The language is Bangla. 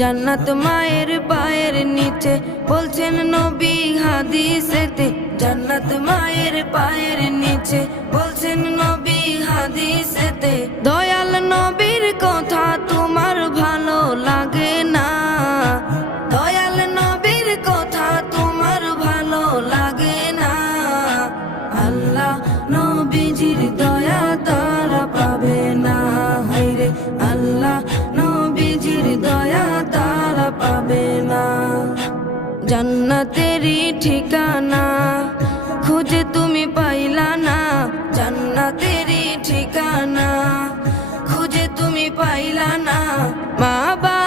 জান্নাত মায়ের পায়ের নিচে বলছেন নবী হাদিসেতে। জান্নাত মায়ের পায়ের নিচে বলছেন নবী হাদিসেতে। দয়াল নবীর কথা তোমার ভালো লাগে না, দয়াল নবীর কথা তোমার ভালো লাগে না। আল্লাহ নবীজির দয়া তারা পাবে না, হায়রে আল্লাহ নবীজির দয়া তারা পাবে না। জান্নাতেরই ঠিকানা খুঁজে তুমি পাইলা না, জান্নাতেরই ঠিকানা খুঁজে তুমি পাইলা না। মা বাবা